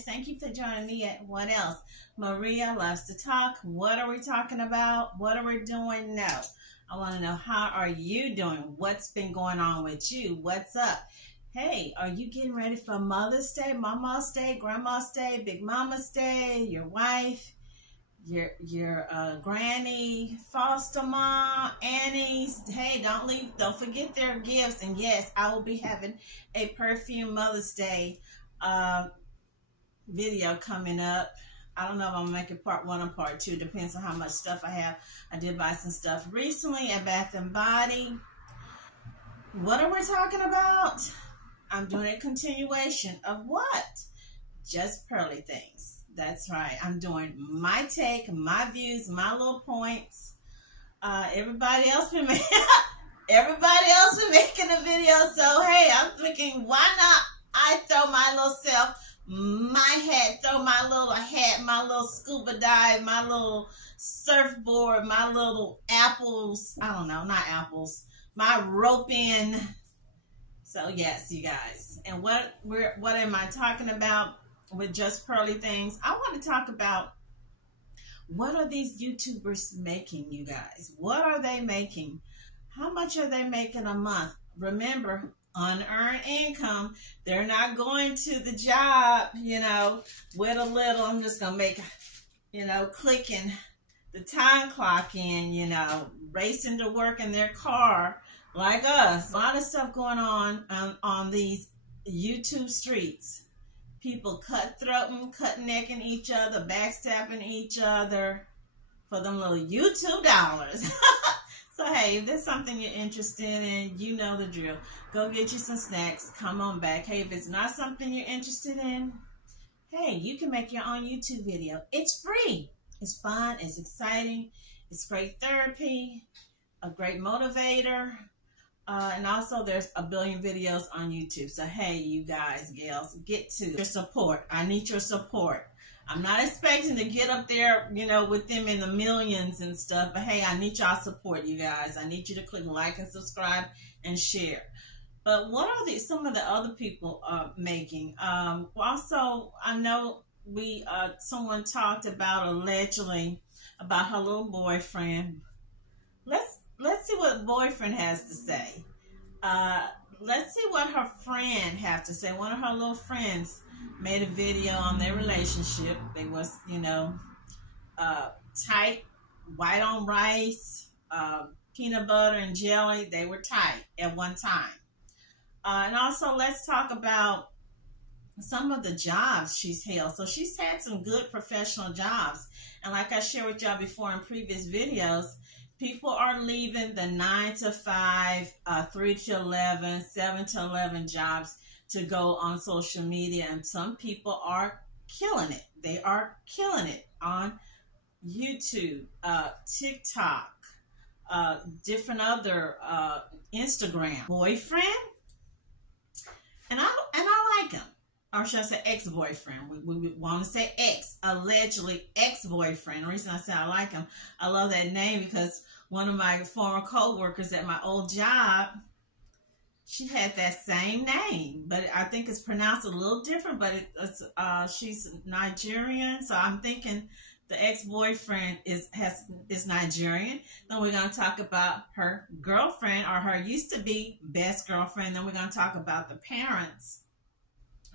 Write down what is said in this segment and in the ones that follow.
journalist. Thank you for joining me at What Else? Maria loves to talk. What are we talking about? What are we doing now? I want to know, how are you doing? What's been going on with you? What's up? Hey, are you getting ready for Mother's Day, Mama's Day, Grandma's Day, Big Mama's Day, your wife, your granny, foster mom, aunties? Hey, don't forget their gifts. And yes, I will be having a perfume Mother's Day video coming up. I don't know if I'm gonna make it part 1 or part 2. Depends on how much stuff I have. I did buy some stuff recently at Bath and Body. What are we talking about? I'm doing a continuation of what? Just Pearly Things. That's right. I'm doing my take, my views, my little points. Everybody else been making a video. So hey, I'm thinking, why not I throw my little self, my hat, throw my little hat, my little scuba dive, my little surfboard, my little apples. I don't know, not apples. My rope in. So yes, you guys. And what am I talking about with Just Pearly Things? I want to talk about, what are these YouTubers making, you guys? What are they making? How much are they making a month? Remember, unearned income. They're not going to the job, with a little, I'm just going to make, clicking the time clock in, racing to work in their car like us. A lot of stuff going on these YouTube streets. People cutthroating, cut-necking each other, backstabbing each other for them little YouTube dollars. So hey, if there's something you're interested in, you know the drill. Go get you some snacks. Come on back. Hey, if it's not something you're interested in, hey, you can make your own YouTube video. It's free. It's fun. It's exciting. It's great therapy, a great motivator. And also there's a billion videos on YouTube. So hey, you guys, gals, get to your support. I need your support. I'm not expecting to get up there, with them in the millions and stuff. But hey, I need y'all support, you guys. I need you to click like and subscribe and share. But what are some of the other people making? Also, I know someone talked about allegedly about her little boyfriend. Let's see what boyfriend has to say. Let's see what her friend have to say. One of her little friends made a video on their relationship. They was, tight, white on rice, peanut butter and jelly. They were tight at one time. And also, let's talk about some of the jobs she's held. So she's had some good professional jobs. And like I shared with y'all before in previous videos, people are leaving the 9 to 5, 3 to 11, 7 to 11 jobs to go on social media. And some people are killing it. They are killing it on YouTube, TikTok, different other Instagram. Boyfriend, and I like him. Or should I say ex-boyfriend? We want to say ex, allegedly ex-boyfriend. The reason I say I like him, I love that name because one of my former co-workers at my old job, she had that same name, but I think it's pronounced a little different, but she's Nigerian, so I'm thinking the ex-boyfriend is Nigerian. Then we're going to talk about her girlfriend, or her used to be best girlfriend. Then we're going to talk about the parents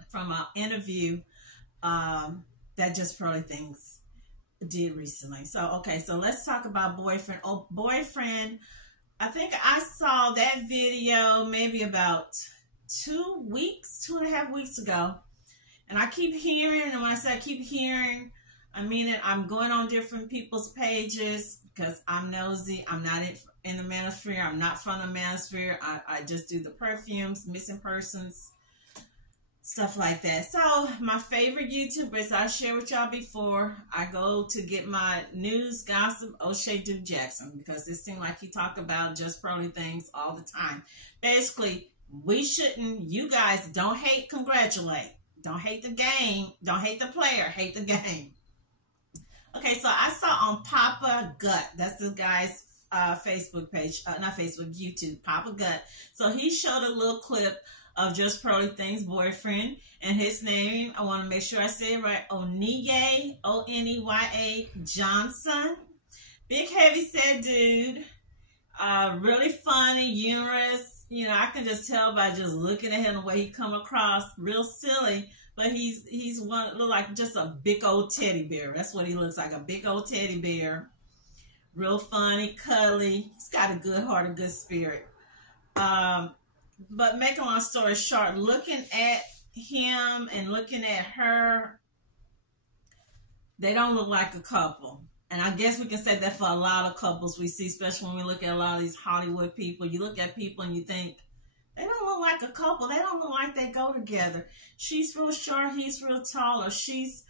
from an interview that Just Pearly Things did recently. So, okay, so let's talk about boyfriend. Oh, boyfriend, I think I saw that video maybe about 2.5 weeks ago. And I keep hearing, and when I say I keep hearing, I mean it, I'm going on different people's pages because I'm nosy. I'm not in the Manosphere. I'm not from the Manosphere. I just do the perfumes, missing persons, stuff like that. So my favorite YouTubers, I shared with y'all before, I go to get my news, gossip, O'Shea Duke Jackson, because it seemed like he talked about Just Pearly Things all the time. Basically, you guys don't hate, congratulate. Don't hate the game. Don't hate the player. Hate the game. Okay, so I saw on Papa Gut, that's the guy's Facebook page, not Facebook, YouTube, Papa Gut. So he showed a little clip of JustPearly Things boyfriend. And his name, I want to make sure I say it right, Oneye, O-N-E-Y-A Johnson. Big heavy set dude. Really funny, humorous. You know, I can just tell by just looking at him the way he come across, real silly. But he's one look like just a big old teddy bear. That's what he looks like, a big old teddy bear. Real funny, cuddly. He's got a good heart, a good spirit. But make a long story short, looking at him and looking at her, they don't look like a couple. And I guess we can say that for a lot of couples we see, especially when we look at a lot of these Hollywood people. You look at people and you think, they don't look like a couple. They don't look like they go together. She's real short, he's real tall, or she's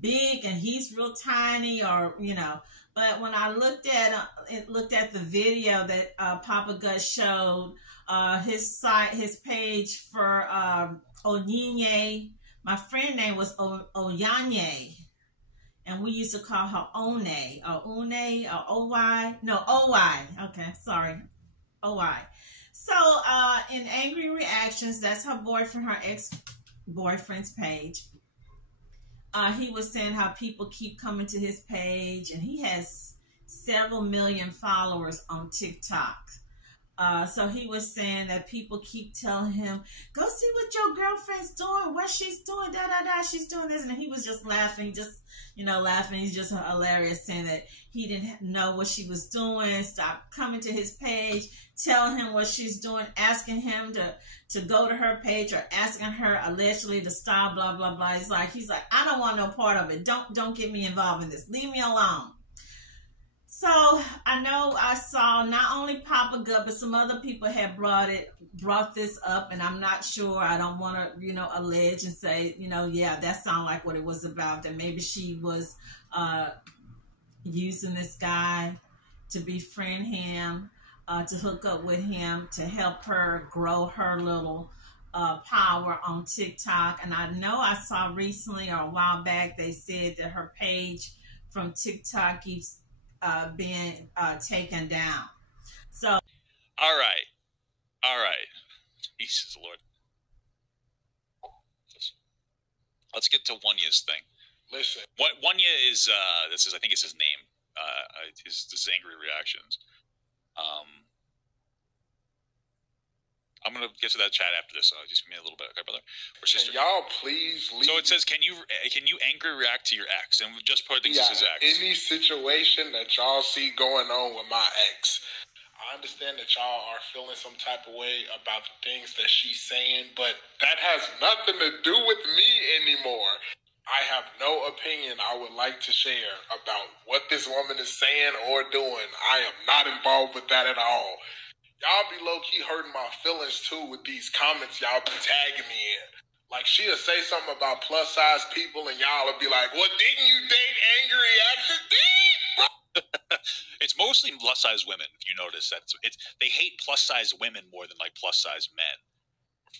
big and he's real tiny, or, you know. But when I looked at the video that Papa Gut showed, his page for Onyinye, my friend name was Oyanye, and we used to call her One, or Une, or Oy. No, Oy. Okay, sorry, Oy. So in Angry Reactions, that's her boyfriend, her ex-boyfriend's page. He was saying how people keep coming to his page, and he has several million followers on TikTok. So he was saying that people keep telling him, go see what your girlfriend's doing, what she's doing, da-da-da, she's doing this. And he was just laughing, laughing. He's just hilarious, saying that he didn't know what she was doing, stop coming to his page, telling him what she's doing, asking him to go to her page, or asking her allegedly to stop, blah, blah, blah. He's like, I don't want no part of it. Don't get me involved in this. Leave me alone. So I know I saw not only Papa Gut, but some other people had brought this up, and I'm not sure. I don't want to, allege and say, yeah, that sounded like what it was about, that maybe she was using this guy to befriend him, to hook up with him, to help her grow her little power on TikTok. And I know I saw recently, or a while back, they said that her page from TikTok keeps being taken down. So all right, Jesus Lord, let's get to Wanya's thing. Listen, Wanya is I think it's his name. This is Angry Reactions. I'm gonna get to that chat after this. So just give me a little bit, okay, brother? We're sister. Can y'all please leave? So it says, can you angry react to your ex? And JustPearly Things is his ex. Any situation that y'all see going on with my ex, I understand that y'all are feeling some type of way about the things that she's saying, but that has nothing to do with me anymore. I have no opinion I would like to share about what this woman is saying or doing. I am not involved with that at all. Y'all be low-key hurting my feelings, too, with these comments y'all be tagging me in. Like, she'll say something about plus-size people, and y'all will be like, well, didn't you date Angry Reactions? It's mostly plus-size women, if you notice. They hate plus-size women more than, like, plus-size men.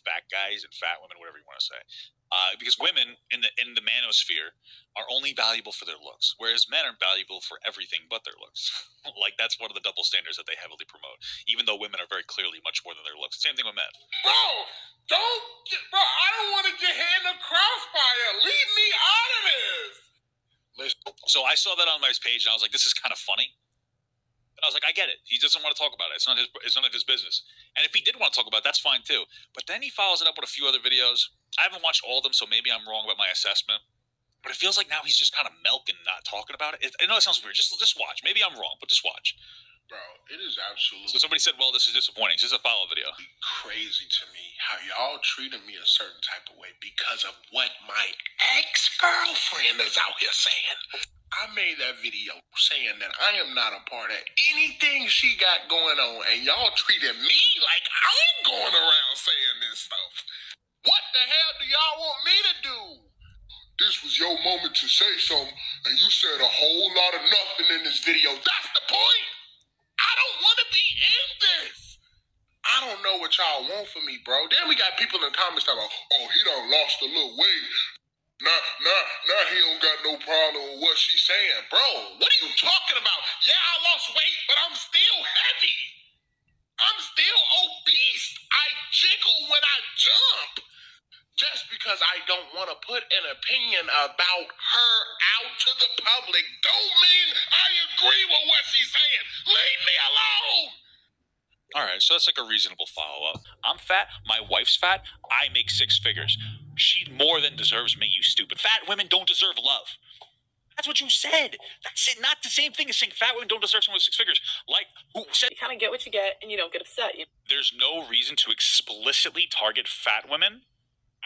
Fat guys and fat women, whatever you want to say. Because women in the Manosphere are only valuable for their looks, whereas men are valuable for everything but their looks. Like, that's one of the double standards that they heavily promote, even though women are very clearly much more than their looks. Same thing with men. Bro, I don't want to get hit in the crossfire. Leave me out of this. Listen. So I saw that on my page, and I was like, this is kind of funny. And I was like, I get it. He doesn't want to talk about it. It's none of his business. And if he did want to talk about it, that's fine too. But then he follows it up with a few other videos. I haven't watched all of them, so maybe I'm wrong about my assessment. But it feels like now he's just kind of milking, not talking about it. I know it sounds weird. Just watch. Maybe I'm wrong, but just watch. Bro, it is absolutely... So somebody said, well, this is disappointing. This is a follow-up video. Crazy to me how y'all treated me a certain type of way because of what my ex-girlfriend is out here saying. I made that video saying that I am not a part of anything she got going on, and y'all treated me like I'm going around saying this stuff. What the hell do y'all want me to do? This was your moment to say something, and you said a whole lot of nothing in this video. That's the point. I don't want to be in this. I don't know what y'all want from me, bro. Then we got people in the comments talking about, oh, he done lost a little weight. Now he don't got no problem with what she's saying. Bro, what are you talking about? Yeah, I lost weight, but I'm still heavy. I'm still obese. I I jiggle when I jump. Just because I don't want to put an opinion about her out to the public don't mean I agree with what she's saying. Leave me alone. All right, so that's like a reasonable follow-up. I'm fat. My wife's fat. I make 6 figures. She more than deserves me, you stupid. Fat women don't deserve love. That's what you said. That's it. Not the same thing as saying fat women don't deserve someone with 6 figures. Like, who said? You kind of get what you get, and you don't get upset. There's no reason to explicitly target fat women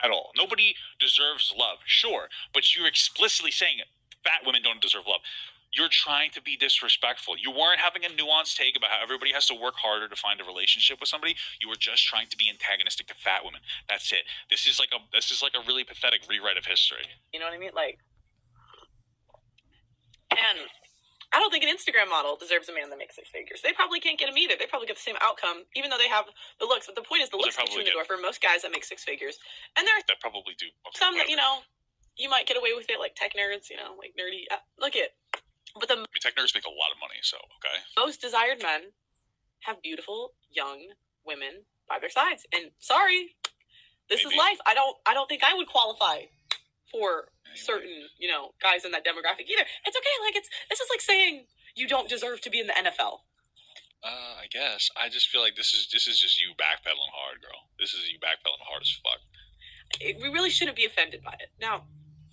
at all. Nobody deserves love, sure, but you're explicitly saying fat women don't deserve love. You're trying to be disrespectful. You weren't having a nuanced take about how everybody has to work harder to find a relationship with somebody. You were just trying to be antagonistic to fat women. That's it. This is like a really pathetic rewrite of history. You know what I mean? Like, and I don't think an Instagram model deserves a man that makes 6 figures. They probably can't get him either. They probably get the same outcome, even though they have the looks. But the point is, the looks get you in the door for most guys that make 6 figures. And there are that probably do some that, you know, you might get away with it, like tech nerds, you know, like nerdy. Look at, but the tech nerds make a lot of money, so okay. Most desired men have beautiful young women by their sides, and sorry, this is life. I don't think I would qualify for certain, you know, guys in that demographic either. It's okay. Like, this is like saying you don't deserve to be in the NFL. I guess. I just feel like this is just you backpedaling hard, girl. This is you backpedaling hard as fuck. We really shouldn't be offended by it. Now,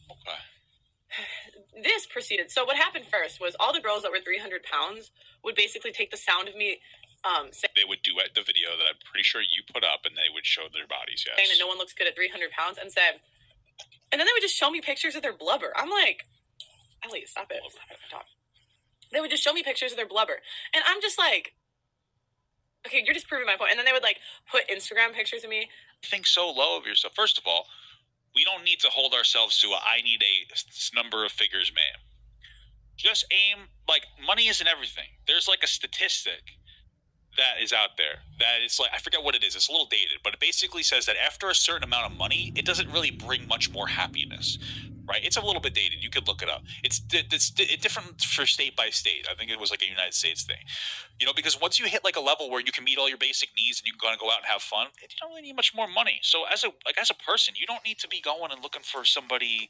okay. This proceeded. So what happened first was all the girls that were 300 pounds would basically take the sound of me they would duet the video that I'm pretty sure you put up, and they would show their bodies, yes. Saying that no one looks good at 300 pounds, and said, and then they would just show me pictures of their blubber. I'm like, Elliot, stop it. Stop. They would just show me pictures of their blubber. And I'm just like, okay, you're just proving my point. And then they would like put Instagram pictures of me. Think so low of yourself. First of all, we don't need to hold ourselves to I need a number of figures man. Just aim, like, money isn't everything. There's like a statistic that is out there that it's like, I forget what it is. It's a little dated, but it basically says that after a certain amount of money, it doesn't really bring much more happiness, right? It's a little bit dated. You could look it up. It's different for state by state. I think it was like a United States thing, you know, because once you hit like a level where you can meet all your basic needs and you can go out and have fun, you don't really need much more money. So as a person, you don't need to be going and looking for somebody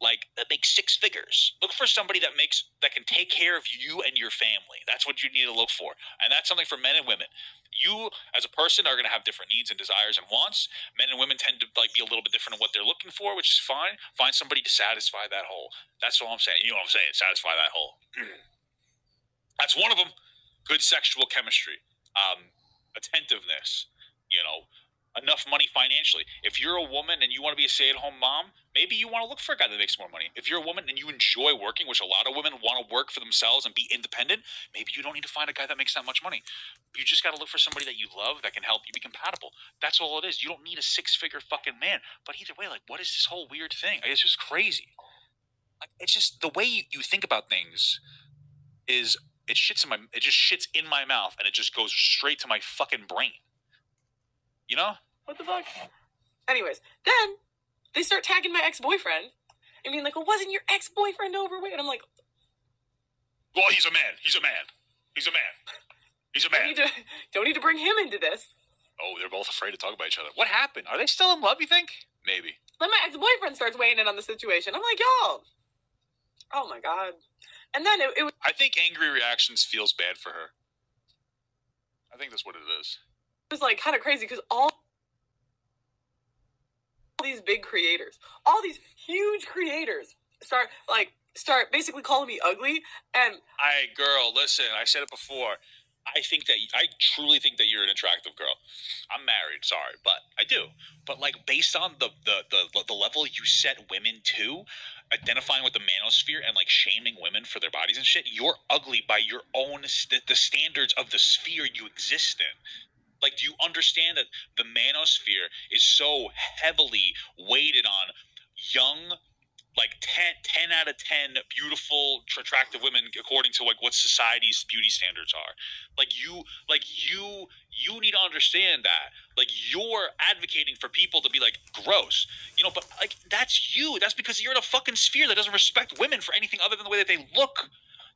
like that makes 6 figures. Look for somebody that can take care of you and your family. That's what you need to look for. And that's something for men and women. You as a person are going to have different needs and desires and wants. Men and women tend to like be a little bit different in what they're looking for, which is fine. Find somebody to satisfy that hole. That's all I'm saying. You know what I'm saying? Satisfy that hole. That's one of them. Good sexual chemistry. Attentiveness. You know, enough money financially. If you're a woman and you want to be a stay-at-home mom, maybe you want to look for a guy that makes more money. If you're a woman and you enjoy working, which a lot of women want to work for themselves and be independent, maybe you don't need to find a guy that makes that much money. You just got to look for somebody that you love that can help you be compatible. That's all it is. You don't need a 6-figure fucking man. But either way, like, what is this whole weird thing? It's just crazy. Like, it's just the way you think about things is it just shits in my mouth and it just goes straight to my fucking brain. You know? What the fuck? Anyways, then they start tagging my ex-boyfriend and being like, well, wasn't your ex-boyfriend overweight? And I'm like, well, he's a man. He's a man. He's a man. He's a man. Don't need to bring him into this. Oh, they're both afraid to talk about each other. What happened? Are they still in love, you think? Maybe. Then my ex-boyfriend starts weighing in on the situation. I'm like, y'all. Oh, my God. And then it was... I think angry reactions feels bad for her. I think that's what it is. It was, like, kind of crazy because all these big creators, all these huge creators start basically calling me ugly. And girl, listen, I said it before. I truly think that you're an attractive girl. I'm married, sorry, but I do. But like, based on the level you set women to, identifying with the manosphere and like shaming women for their bodies and shit, you're ugly by your own the standards of the sphere you exist in. Like, do you understand that the manosphere is so heavily weighted on young, like 10 out of 10 beautiful, attractive women according to like what society's beauty standards are? You need to understand that. Like, you're advocating for people to be like gross, you know, but like that's you. That's because you're in a fucking sphere that doesn't respect women for anything other than the way that they look.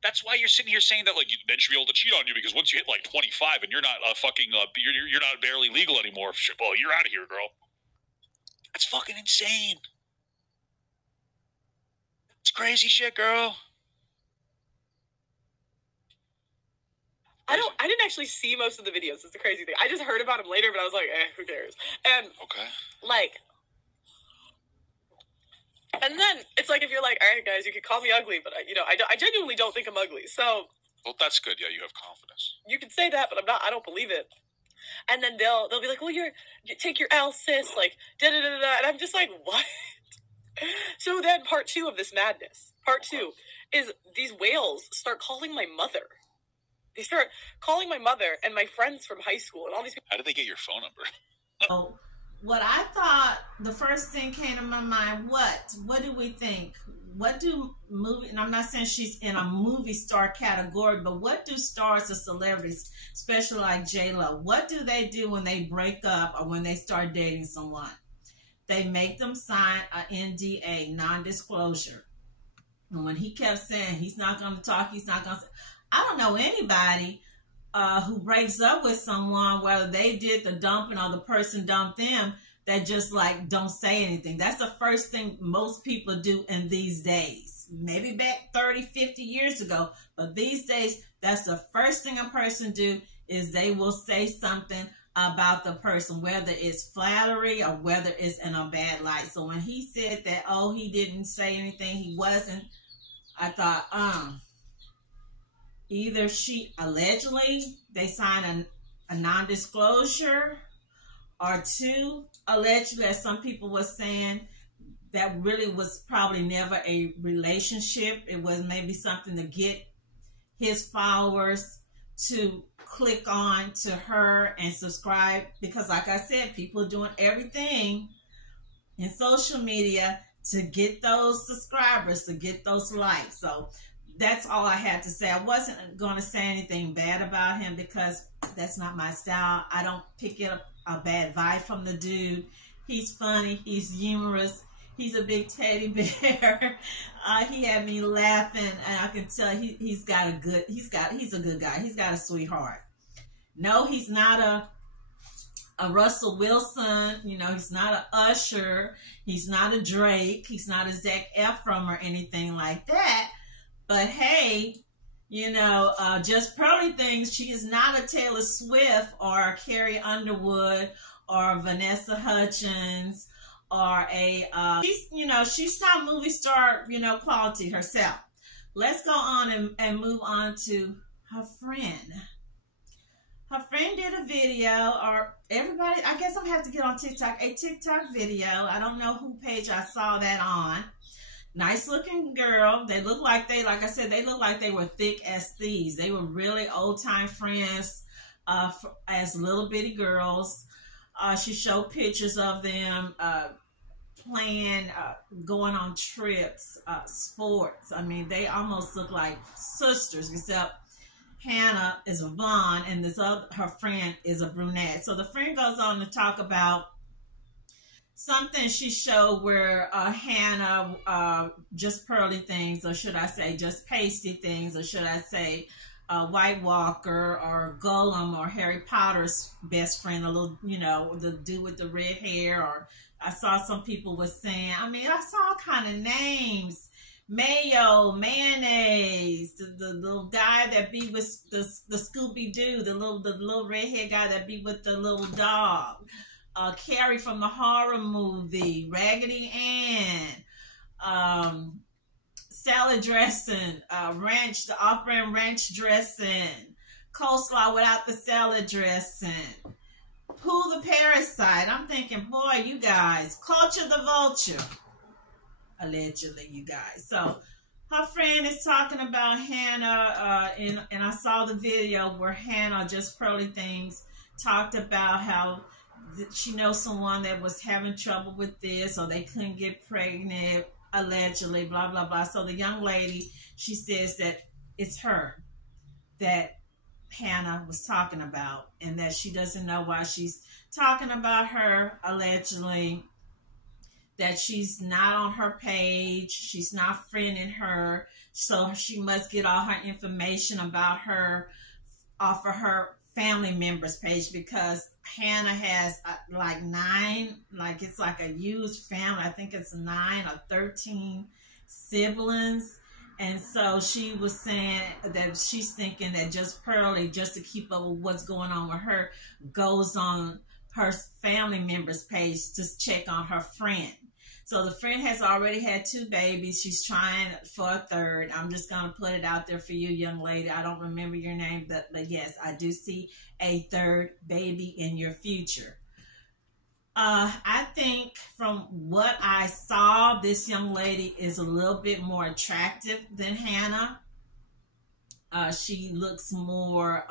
That's why you're sitting here saying that, like, men should be able to cheat on you because once you hit, like, 25 and you're not you're not barely legal anymore, well, you're out of here, girl. That's fucking insane. It's crazy shit, girl. I didn't actually see most of the videos. It's the crazy thing. I just heard about him later, but I was like, who cares? And okay, like, and then it's like if you're like, all right, guys, you can call me ugly, but I genuinely don't think I'm ugly. So, well, that's good. Yeah, you have confidence. You can say that, but I'm not. I don't believe it. And then they'll be like, well, you take your L, sis, like da da da da, and I'm just like, what? So then part 2 of this madness, part 2 is these whales start calling my mother. They start calling my mother and my friends from high school and all these people. How did they get your phone number? So what I thought, the first thing came to my mind, what do we think? What do movie, and I'm not saying she's in a movie star category, but what do stars or celebrities, especially like J-Lo, what do they do when they break up or when they start dating someone? They make them sign an NDA, non-disclosure. And when he kept saying he's not going to talk, he's not going to say, I don't know anybody who breaks up with someone, whether they did the dumping or the person dumped them, that just like don't say anything. That's the first thing most people do in these days. Maybe back 30, 50 years ago, but these days, that's the first thing a person do is they will say something about the person, whether it's flattery or whether it's in a bad light. So when he said that, oh, he didn't say anything, he wasn't, I thought, either she allegedly, they signed a non-disclosure, or 2, allegedly, as some people were saying, that really was probably never a relationship. It was maybe something to get his followers to click on to her and subscribe. Because like I said, people are doing everything in social media to get those subscribers, to get those likes. So that's all I had to say. I wasn't going to say anything bad about him because that's not my style. I don't pick up a bad vibe from the dude. He's funny. He's humorous. He's a big teddy bear. He had me laughing, and I can tell he's a good guy. He's got a sweetheart. No, he's not a Russell Wilson. You know, he's not a Usher. He's not a Drake. He's not a Zac Efron or anything like that. But hey, you know, JustPearly Things, she is not a Taylor Swift or a Carrie Underwood or Vanessa Hudgens or she's not movie star, quality herself. Let's go on and move on to her friend. Her friend did a video, or everybody, I guess I'm gonna have to get on TikTok, a TikTok video. I don't know who page I saw that on. Nice looking girl. They look like they look like they were thick as thieves. They were really old time friends as little bitty girls. She showed pictures of them playing, going on trips, sports. I mean, they almost look like sisters, except Hannah is a blonde and her friend is a brunette. So the friend goes on to talk about something she showed where Hannah, JustPearly Things, or should I say Just Pasty Things, or should I say White Walker or Gollum or Harry Potter's best friend, a little, the dude with the red hair, or I saw some people were saying, I saw all kind of names. Mayo, mayonnaise, the little guy that be with the Scooby-Doo, the little redhead guy that be with the little dog. Carrie from the horror movie, Raggedy Ann, salad dressing, ranch, the off-brand ranch dressing, coleslaw without the salad dressing, Pooh the Parasite. I'm thinking, boy, you guys, Culture the Vulture, allegedly, you guys. So her friend is talking about Hannah, and I saw the video where Hannah, JustPearly Things, talked about how she knows someone that was having trouble with this, or they couldn't get pregnant, allegedly, blah, blah, blah. So the young lady, she says that it's her that Hannah was talking about, and that she doesn't know why she's talking about her, allegedly. that she's not on her page. She's not friending her. So she must get all her information about her off of her family members page, because Hannah has like 9, like it's like a huge family. I think it's 9 or 13 siblings. And so she was saying that she's thinking that JustPearly, just to keep up with what's going on with her, goes on her family members page to check on her friend. So the friend has already had 2 babies. She's trying for a third. I'm just going to put it out there for you, young lady. I don't remember your name, but yes, I do see a third baby in your future. I think from what I saw, this young lady is a little bit more attractive than Hannah. She looks more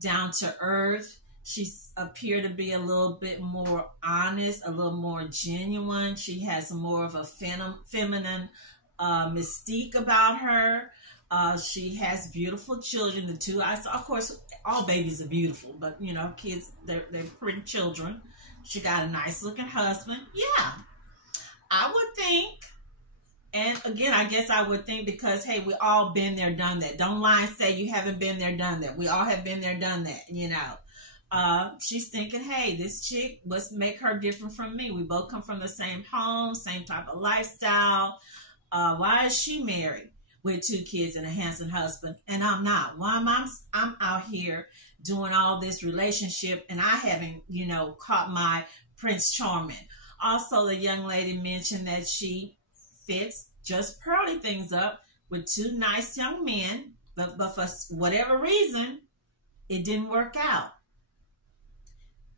down to earth. She appeared to be a little bit more honest, a little more genuine. She has more of a feminine mystique about her. She has beautiful children. The 2 I saw, of course, all babies are beautiful, but you know, kids, they're pretty children. She got a nice looking husband. Yeah, I would think. And again, I guess I would think because, hey, we all been there, done that. Don't lie and say you haven't been there, done that. We all have been there, done that, you know. She's thinking, hey, this chick, what's make her different from me? We both come from the same home, same type of lifestyle. Why is she married with 2 kids and a handsome husband, and I'm not? Why am I'm out here doing all this relationship, and I haven't, you know, caught my Prince Charming? Also, the young lady mentioned that she fits JustPearly Things up with 2 nice young men, but for whatever reason, it didn't work out.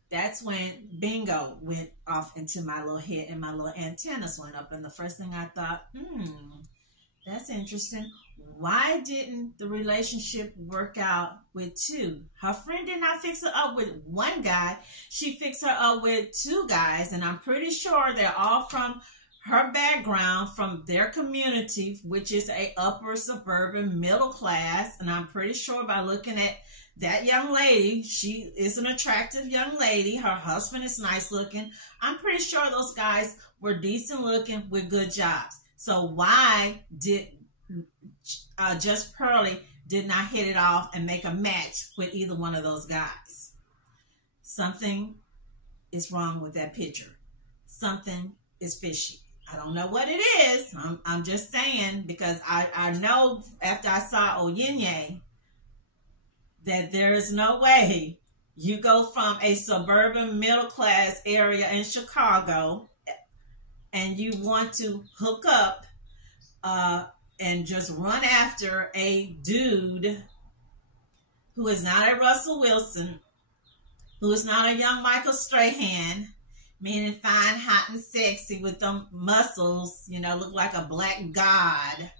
That's when bingo went off into my little head and my little antennas went up. And the first thing I thought, that's interesting. Why didn't the relationship work out with 2? Her friend did not fix her up with 1 guy. She fixed her up with 2 guys. And I'm pretty sure they're all from her background, from their community, which is a upper suburban middle class. And I'm pretty sure by looking at that young lady, she is an attractive young lady. Her husband is nice looking. I'm pretty sure those guys were decent looking with good jobs. So why did JustPearly did not hit it off and make a match with either one of those guys? Something is wrong with that picture. Something is fishy. I don't know what it is. I'm just saying, because I know after I saw Oyinye that there is no way you go from a suburban middle class area in Chicago and you want to hook up and just run after a dude who is not a Russell Wilson, who is not a young Michael Strahan, meaning fine, hot, and sexy with them muscles, you know, look like a black god.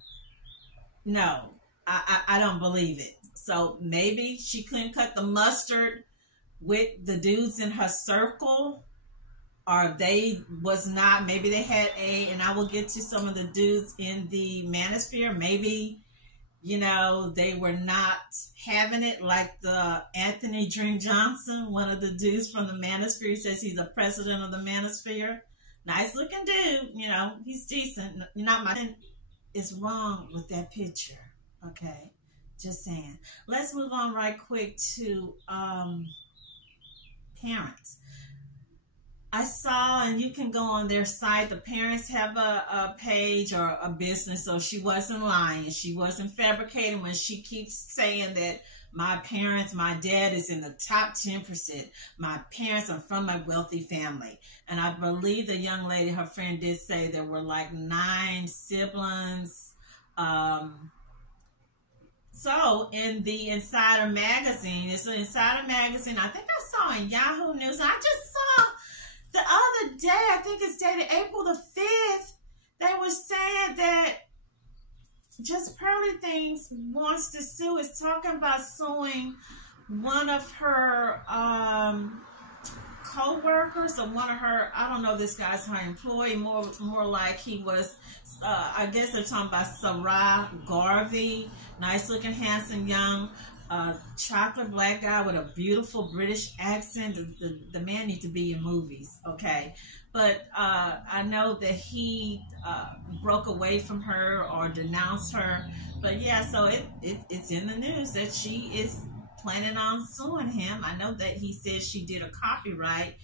No, I don't believe it. So maybe she couldn't cut the mustard with the dudes in her circle, or they was not, maybe they had and I will get to some of the dudes in the Manosphere, maybe, you know, they were not having it, like the Anthony Dream Johnson, one of the dudes from the Manosphere. He says he's the president of the Manosphere. Nice looking dude, you know, he's decent. Not my, it's wrong with that picture, okay? Just saying. Let's move on right quick to parents. I saw, and you can go on their site, the parents have a page or a business, so she wasn't lying. She wasn't fabricating when she keeps saying that my parents, my dad is in the top 10%. My parents are from a wealthy family. And I believe the young lady, her friend, did say there were like 9 siblings. So in the Insider magazine, it's an Insider magazine, I think I saw in Yahoo News, and I just saw the other day, I think it's dated April the 5th, they were saying that JustPearly Things wants to sue, is talking about suing one of her co-workers, or one of her, I don't know, this guy's her employee, more like he was, I guess they're talking about Sarah Garvey, nice looking, handsome, young a chocolate black guy with a beautiful British accent. The man needs to be in movies, okay? But I know that he broke away from her or denounced her. But yeah, so it's in the news that she is planning on suing him. I know that he said she did a copyright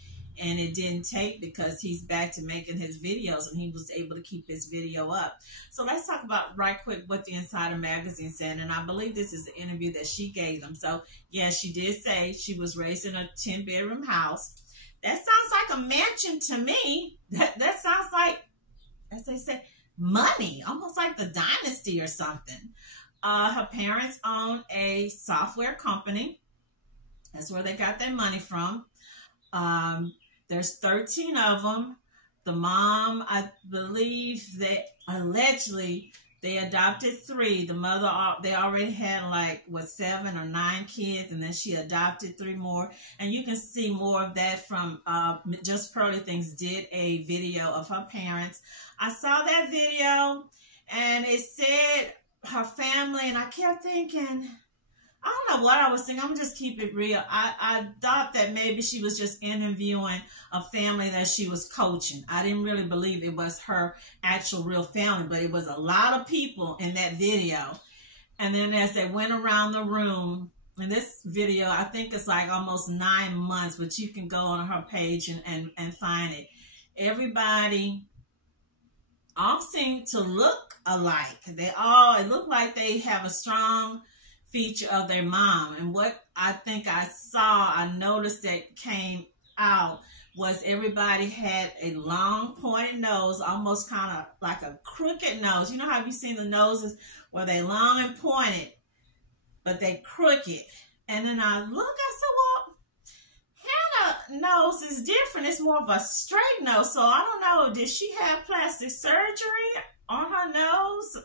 and it didn't take because he's back to making his videos and he was able to keep his video up. So let's talk about right quick what the Insider magazine said, and I believe this is the interview that she gave them. So yeah, she did say she was raised in a 10-bedroom house. That sounds like a mansion to me. That sounds like, as they say, money, almost like the Dynasty or something. Her parents own a software company. That's where they got their money from. There's 13 of them. The mom, I believe that allegedly they adopted 3. The mother, they already had like, 7 or 9 kids, and then she adopted 3 more. And you can see more of that from JustPearly Things did a video of her parents. I saw that video, and it said her family, and I kept thinking, I don't know what I was thinking. I'm just keep it real. I thought that maybe she was just interviewing a family that she was coaching. I didn't really believe it was her actual real family, but it was a lot of people in that video. And then as they went around the room, and this video, I think it's like almost 9 months, but you can go on her page and find it. Everybody all seem to look alike. It look like they have a strong feature of their mom. And what I think I noticed that came out was everybody had a long pointed nose, almost kind of like a crooked nose. You know how you've seen the noses where they long and pointed, but they crooked. And then I said, well, Hannah's nose is different. It's more of a straight nose. So I don't know, did she have plastic surgery on her nose?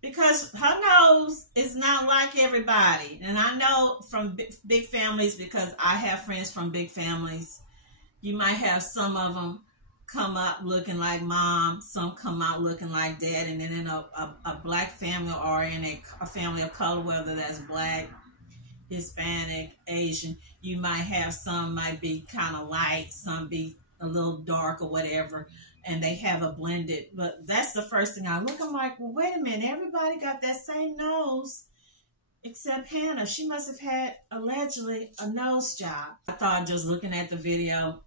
Because her nose is not like everybody. And I know from big families, because I have friends from big families, you might have some of them come up looking like mom, some come out looking like dad, and then in a black family or in a family of color, whether that's black, Hispanic, Asian, you might have some might be kind of light, some be a little dark or whatever, and they have a blended. But that's the first thing I look. I'm like, well, wait a minute, everybody got that same nose except Hannah. She must have had allegedly a nose job. I thought just looking at the video,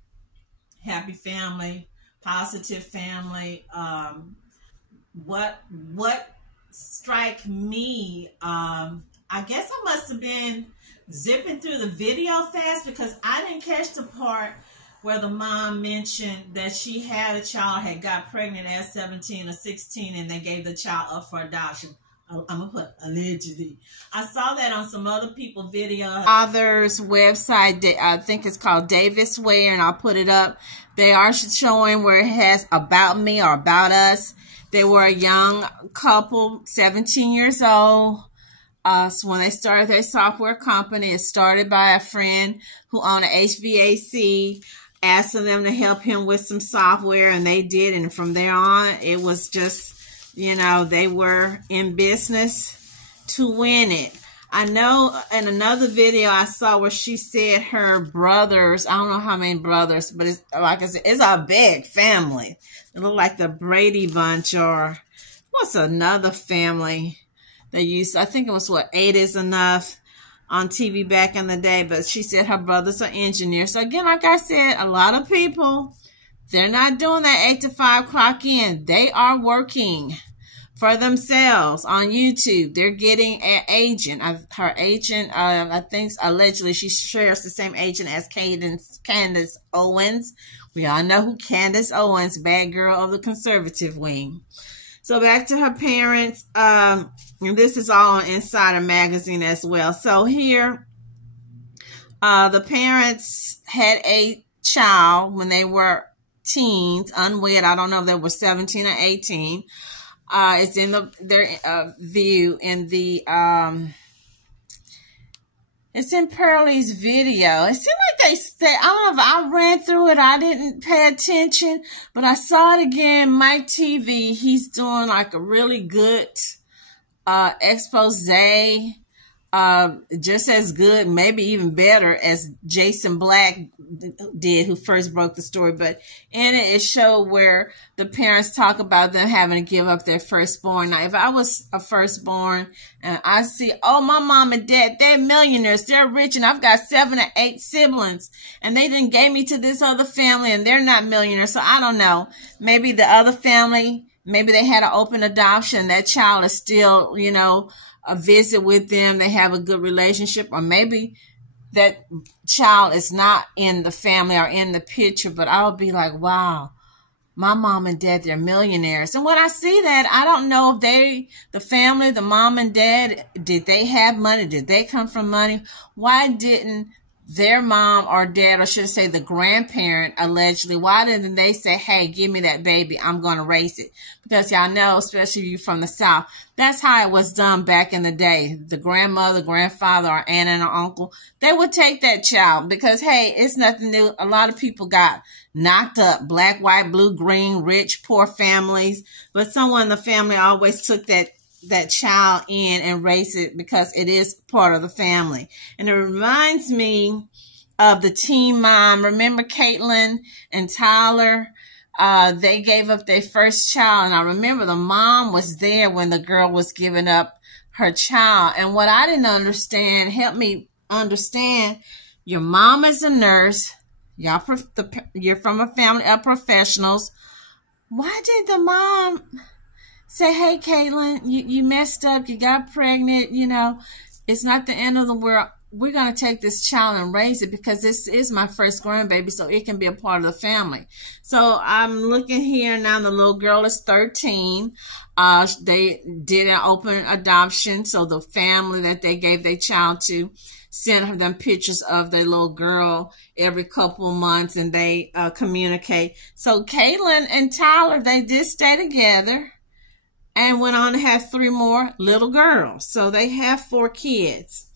happy family, positive family. What strike me, I guess I must have been zipping through the video fast because I didn't catch the part where the mom mentioned that she had a child, had got pregnant at 17 or 16, and they gave the child up for adoption. I'm going to put allegedly. I saw that on some other people's videos. Father's website, I think it's called Davis Ware, and I'll put it up. They are showing where it has about me or about us. They were a young couple, 17 years old. So when they started their software company, it started by a friend who owned an HVAC, asking them to help him with some software, and they did. And from there on, it was just, you know, they were in business to win it. I know in another video I saw where she said her brothers, I don't know how many brothers, but it's like I said, it's a big family. It looked like the Brady Bunch, or what's another family they used? I think it was, 8 is Enough on TV back in the day. But she said her brothers are engineers. So again, like I said, a lot of people, they're not doing that 8 to 5 clock in. They are working for themselves on YouTube. They're getting an agent. Her agent, I think allegedly she shares the same agent as Candace Owens. We all know who Candace Owens, bad girl of the conservative wing. So back to her parents. And this is all on Insider magazine as well. So here, the parents had a child when they were teens, unwed. I don't know if they were 17 or 18. It's in their view in the it's in Pearly's video. It seemed like I don't know if I ran through it, I didn't pay attention, but I saw it again. Mike TV, he's doing like a really good expose just as good, maybe even better, as Jason Black did, who first broke the story. But in it, it showed where the parents talk about them having to give up their firstborn. Now, if I was a firstborn and I see, oh, my mom and dad, they're millionaires, they're rich, and I've got 7 or 8 siblings, and they then gave me to this other family, and they're not millionaires. So I don't know. Maybe the other family, maybe they had an open adoption. That child is still, you know, a visit with them. They have a good relationship, or maybe that child is not in the family or in the picture, but I'll be like, wow, my mom and dad, they're millionaires. And when I see that, I don't know if the family, the mom and dad, did they have money? Did they come from money? Why didn't their mom or dad, or should I say the grandparent, allegedly, why didn't they say, hey, give me that baby, I'm going to raise it? Because y'all know, especially you from the South, that's how it was done back in the day. The grandmother, grandfather, or aunt and or uncle, they would take that child because, hey, it's nothing new. A lot of people got knocked up, black, white, blue, green, rich, poor families, but someone in the family always took that child in and raise it because it is part of the family. And it reminds me of the Teen Mom. Remember Caitlin and Tyler? They gave up their first child. And I remember the mom was there when the girl was giving up her child. And what I didn't understand, help me understand, your mom is a nurse. You're from a family of professionals. Why did the mom say, hey, Caitlin, you messed up, you got pregnant, you know, it's not the end of the world. We're going to take this child and raise it because this is my first grandbaby, so it can be a part of the family. So I'm looking here now, the little girl is 13. They did an open adoption, so the family that they gave their child to sent them pictures of their little girl every couple of months, and they communicate. So Caitlin and Tyler, they did stay together and went on to have 3 more little girls. So they have 4 kids.